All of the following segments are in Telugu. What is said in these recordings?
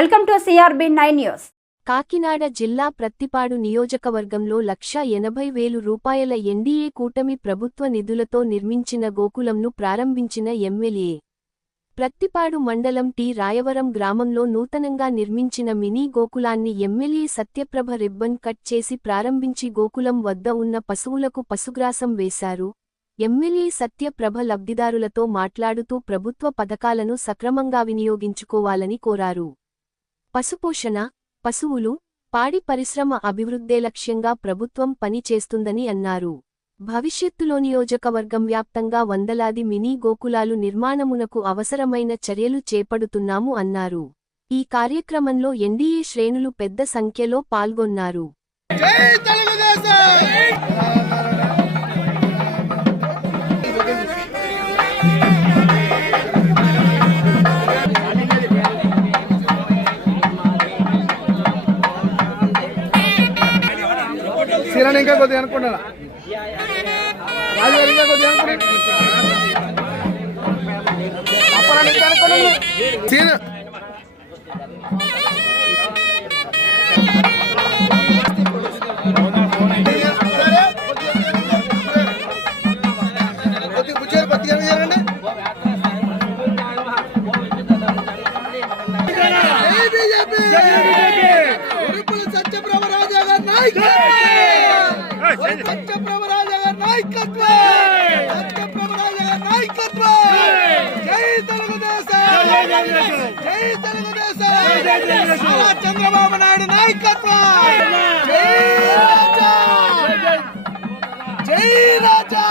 Welcome to CRB 9 news. Kakinada జిల్లా ప్రత్తిపాడు నియోజకవర్గంలో 1,80,000 రూపాయల ఎన్డీఏ కూటమి ప్రభుత్వ నిధులతో నిర్మించిన గోకులంను ప్రారంభించిన ఎమ్మెల్యే. ప్రత్తిపాడు మండలం టి రాయవరం గ్రామంలో నూతనంగా నిర్మించిన మినీ గోకులాన్ని ఎమ్మెల్యే సత్యప్రభ రిబ్బన్ కట్ చేసి ప్రారంభించి గోకులం వద్ద ఉన్న పశువులకు పశుగ్రాసం వేశారు. ఎమ్మెల్యే సత్యప్రభ లబ్ధిదారులతో మాట్లాడుతూ ప్రభుత్వ పథకాలను సక్రమంగా వినియోగించుకోవాలని కోరారు. పశుపోషణ, పశువులు, పాడి పరిశ్రమ అభివృద్ధే లక్ష్యంగా ప్రభుత్వం పని చేస్తుందని అన్నారు. భవిష్యత్తులో నియోజకవర్గం వ్యాప్తంగా వందలాది మినీ గోకులాలు నిర్మాణమునకు అవసరమైన చర్యలు చేపడుతున్నాము అన్నారు. ఈ కార్యక్రమంలో ఎన్డీఏ శ్రేణులు పెద్ద సంఖ్యలో పాల్గొన్నారు. ఇంకా కొద్దిగా అనుకున్నా రాజుగారు ఇంకా కొద్దిగా సత్యప్రభ రాజా గారి నాయకత్వం, సత్యప్రభ రాజా గారి నాయకత్వం. జై తెలుగుదేశం, జై తెలుగుదేశం. చంద్రబాబు నాయుడు నాయకత్వం. జై రాజా, జై రాజా,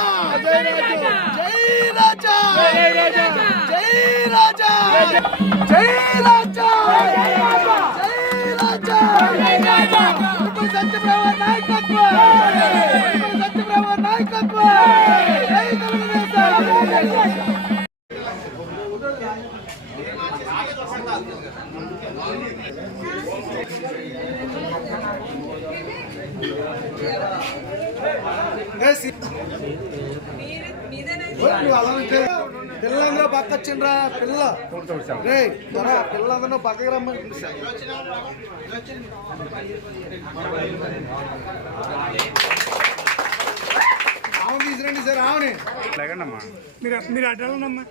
జై రాజా, జై రాజా, జై రాజా, జై రాజా, జై రాజా. సత్యప్రభ నాయకత్వం, సత్యప్రభ నాయకత్వం. జై తెలుగుదేశం. పిల్లలందరూ పక్క వచ్చిండ్రా, పిల్లలందరూ పక్కకి రమ్మని పిలిచా. ఆవును తీసుకురండి సార్, ఆవుని మీరు అడ్డాలమ్మా.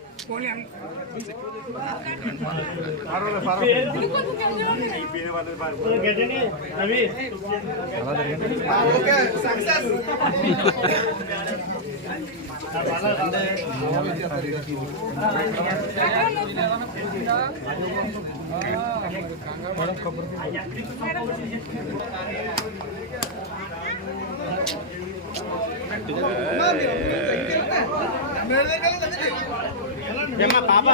Okay success. పాప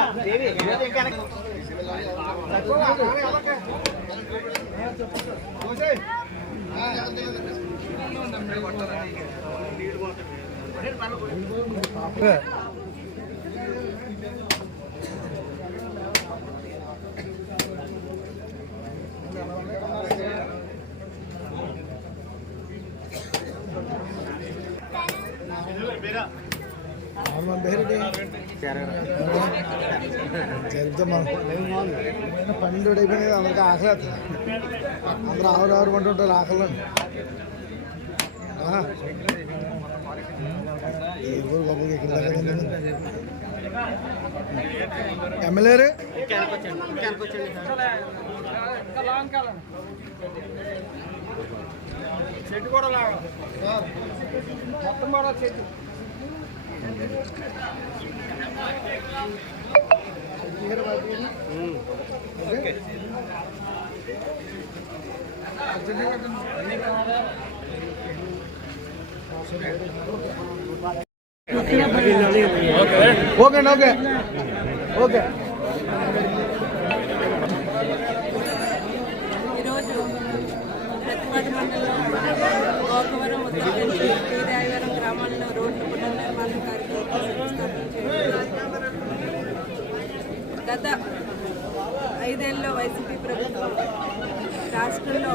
పన్నెండు అయిపోయినాయి. అందరికి ఆకలి అవుతుంది. అందరూ ఆవురు పంటుంటారు ఆకలి. ఎమ్మెల్యే చెట్టు కూడా లాగా మొత్తం కూడా చెట్టు. Okay okay okay. ఈరోజు ప్రతిపాడు మండలం గోకవరం రాయవరం గ్రామాల్లో రోడ్లు పునర్నిర్మాణ కార్యక్రమం స్థాపన చేయడం. గత 5 ఏళ్ళలో వైసీపీ ప్రభుత్వం రాష్ట్రంలో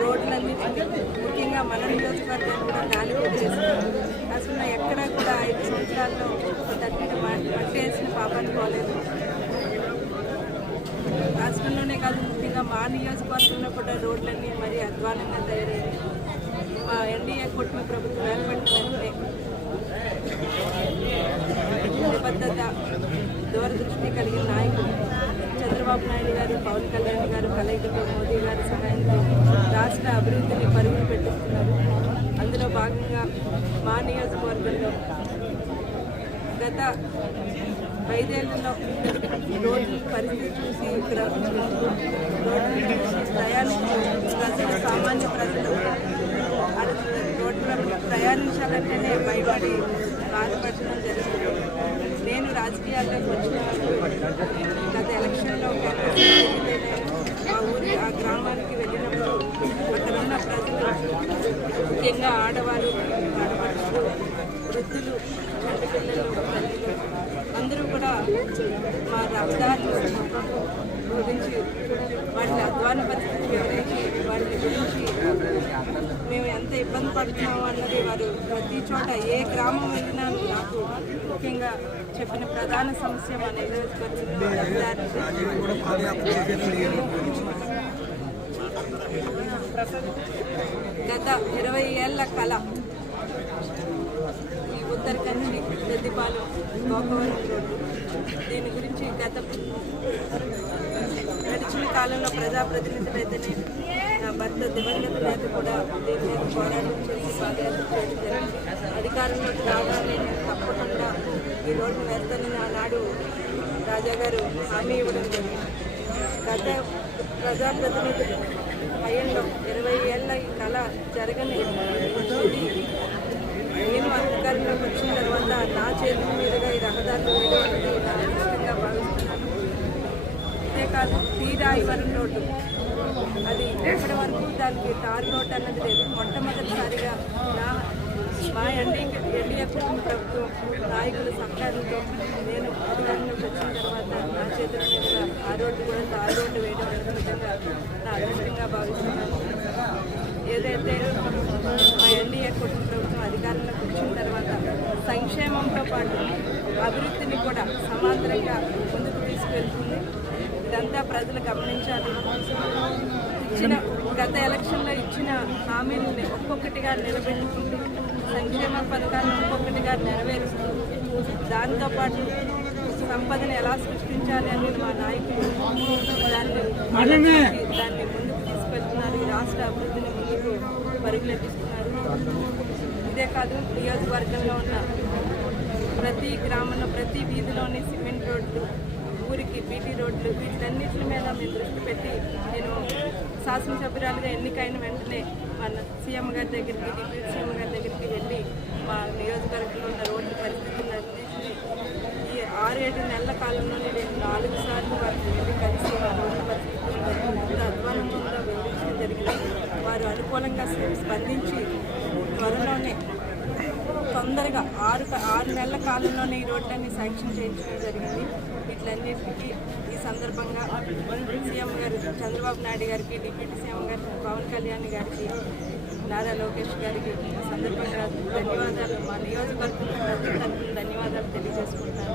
రోడ్లన్నింటినీ ముఖ్యంగా మన నియోజకవర్గం కూడా గాలిపోటు చేస్తున్నారు. అసలు ఎక్కడా కూడా 5 సంవత్సరాల్లో తట్టిన మట్టేసిన పాపాన్ని పోలేదు. రాష్ట్రంలోనే కాదు, ముఖ్యంగా మా నియోజకవర్గంలో కూడా రోడ్లన్నీ మరీ అధ్వానంగా తయారయ్యాయి. మా ఎన్డీఏ కూటమి ప్రభుత్వం ఏర్పడిన వెంటనే నిబద్ధత, దూరదృష్టి కలిగిన నాయకులు చంద్రబాబు నాయుడు గారు, పవన్ కళ్యాణ్ గారు కలయికతో మోదీ గారి సహాయంతో రాష్ట్ర అభివృద్ధిని పరుగులు పెట్టిస్తున్నారు. అందులో భాగంగా మా నియోజకవర్గంలో గత 5 ఏళ్లలో రోడ్ల పరిస్థితి చూసి రోడ్ల ప్రయాణించే ప్రజలు, సామాన్య ప్రజలు రోడ్ల ప్రయాణించాలంటేనే భయపడి బాధపడడం జరుగుతుంది. నేను రాజకీయాల్లోకి వచ్చిన గత ఎలక్షన్లో ఆ గ్రామానికి వెళ్ళినప్పుడు అక్కడ ఉన్న ప్రజలు, ముఖ్యంగా ఆడవాళ్ళు, ఆడపడుచులు, వృద్ధులు, చిన్నపిల్లలు, తల్లులు అందరూ కూడా మా రహదారులు గురించి, వాటి అధ్వాన పరిస్థితి వివరించి, వాటి గురించి మేము ఎంత ఇబ్బంది పడుతున్నాము అన్నది వారు ప్రతి చోట ఏ గ్రామం వెళ్ళినా నాకు ముఖ్యంగా చెప్పిన ప్రధాన సమస్య మా నియోజకవర్గంలో రహదారి. గత 20 ఏళ్ల కళ ఈ ఉత్తరకండి పెద్దిపాలెం గోకవరం రోడ్డు. దీని గురించి గడిచిన కాలంలో ప్రజాప్రతినిధులైతేనే నా భర్త దివంగత నేత కూడా దీని మీద పోరాటం చేసి పాదయాత్ర చేయడం జరిగింది. అధికారంలోకి రాగానే తప్పకుండా ఈ రోడ్డు వేస్తానని ఆనాడు రాజా గారు హామీ ఇవ్వడం జరిగింది. గత ప్రజాప్రతినిధులు హయంలో 20 ఏళ్ల ఈ కళ జరగని నేను అధికారంలోకి వచ్చిన తర్వాత నా చేతుల మీదుగా ఈ రహదారులు వేయడం అనేది నా ఇష్టంగా భావిస్తున్నాను. ఇదే కాదు, టీరాయివరం రోడ్డు అది ఇప్పటి వరకు దానికి తార్ రోడ్ అన్నది లేదు. మొట్టమొదటిసారిగా మా ఎన్డీఏ కుటుంబ ప్రభుత్వం నాయకుల సహకారంతో నేను అధికారంలోకి వచ్చిన తర్వాత నా చేతుల మీదుగా ఆ రోడ్డు కూడా తార్ రోడ్డు వేయడం అనేది నిజంగా నా అదృష్టంగా భావిస్తున్నాను. ఏదైతే మా ఎన్డీఏ కుటుంబ ప్రభుత్వం అధికారంలోకి వచ్చిన తర్వాత సంక్షేమంతో పాటు అభివృద్ధిని కూడా సమాంతరంగా ముందుకు తీసుకెళ్తుంది. ఇదంతా ప్రజలు గమనించాలి. గత ఎలక్షన్లో ఇచ్చిన హామీలని ఒక్కొక్కటిగా నిలబెట్టుకుంటూ సంక్షేమ పథకాలను ఒక్కొక్కటిగా నెరవేరుస్తూ దాంతోపాటు సంపదను ఎలా సృష్టించాలి అనేది మా నాయకులు దాన్ని ముందుకు తీసుకెళ్తున్నారు. ఈ రాష్ట్ర అభివృద్ధిని ముందుకు పరుగులెట్టిస్తున్నారు. ఇదే కాదు, నియోజకవర్గంలో ఉన్న ప్రతి గ్రామంలో, ప్రతి వీధిలోని సిమెంట్ రోడ్లు, ఊరికి బీటీ రోడ్లు, వీటన్నిటి మీద మేము దృష్టి పెట్టి నేను శాసనసభ్యురాలుగా ఎన్నికైన వెంటనే మన సీఎం గారి దగ్గరికి, డిప్యూటీ సీఎం గారి దగ్గరికి వెళ్ళి మా నియోజకవర్గంలో ఉన్న రోడ్ల పరిస్థితులను అన్నింటినీ ఈ 6-7 నెలల కాలంలోనే నేను 4 సార్లు వారిని వెళ్ళి కలిసి మా రోడ్ల పరిస్థితులను ఎంత అధ్వానంగా ఉందో వివరించడం జరిగింది. వారు అనుకూలంగా స్పందించి త్వరలోనే తొందరగా 6 నెలల కాలంలోనే ఈ రోడ్లన్నీ శాంక్షన్ చేయించడం జరిగింది. వీటిలన్నింటికీ ఈ సందర్భంగా సీఎం గారు చంద్రబాబు నాయుడు గారికి, డిప్యూటీ సీఎం గారికి, పవన్ కళ్యాణ్ గారికి, నారా లోకేష్ గారికి ఈ సందర్భంగా ధన్యవాదాలు, మా నియోజకవర్గం తరఫున ధన్యవాదాలు తెలియజేసుకుంటాను.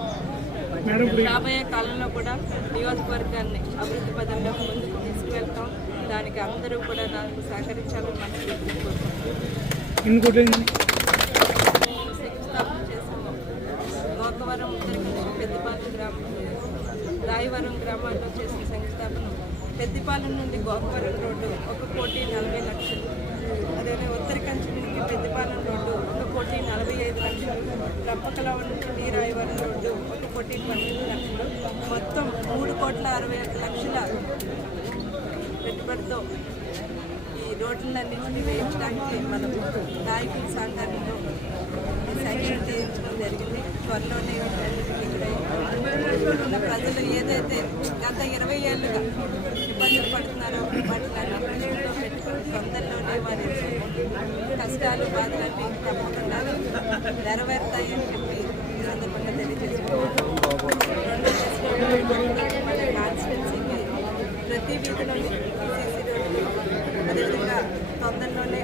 రాబోయే కాలంలో కూడా నియోజకవర్గాన్ని అభివృద్ధి పదంలో ముందుకు తీసుకువెళ్తాం. దానికి అందరూ కూడా నాకు సహకరించాలని మనస్ఫూర్తిగా కోరుకుంటున్నాను. శంకుస్థాపన చేసాము. గోకవరం, ఉత్తరకండి, పెద్దిపాలెం గ్రామం, రాయవరం గ్రామాల్లో చేసిన శంకుస్థాపన. పెద్దిపాలెం నుండి గోకవరం రోడ్డు 1,40,00,000. అదేవిధంగా ఉత్తరకంచి నుంచి పెద్దిపాలెం రోడ్డు 1,45,00,000. రంపకల నుంచి టీరాయివరం రోడ్డు 1,12,00,000. మొత్తం 3,61,00,000 పెట్టుబడితో ఈ రోడ్లన్నింటినీ వేయించడానికి మనం నాయకుల సహకారంలో శాంక్షన్ చేయించడం జరిగింది. త్వరలోనే ఉన్న ప్రజలు ఏదైతే గత 20 ఏళ్ళుగా ఇబ్బందులు పడుతున్నారో వాటిని పెట్టుకుని తొందరలోనే వారి కష్టాలు, బాధలన్నీ తప్పకుండా నెరవేరుతాయని చెప్పి ఈ సందర్భంగా తెలియజేసుకుంటున్నాను. కాన్స్టిట్యున్సీకి ప్రతి వీధిలోని సీసీ రోడ్లు, అదేవిధంగా తొందరలోనే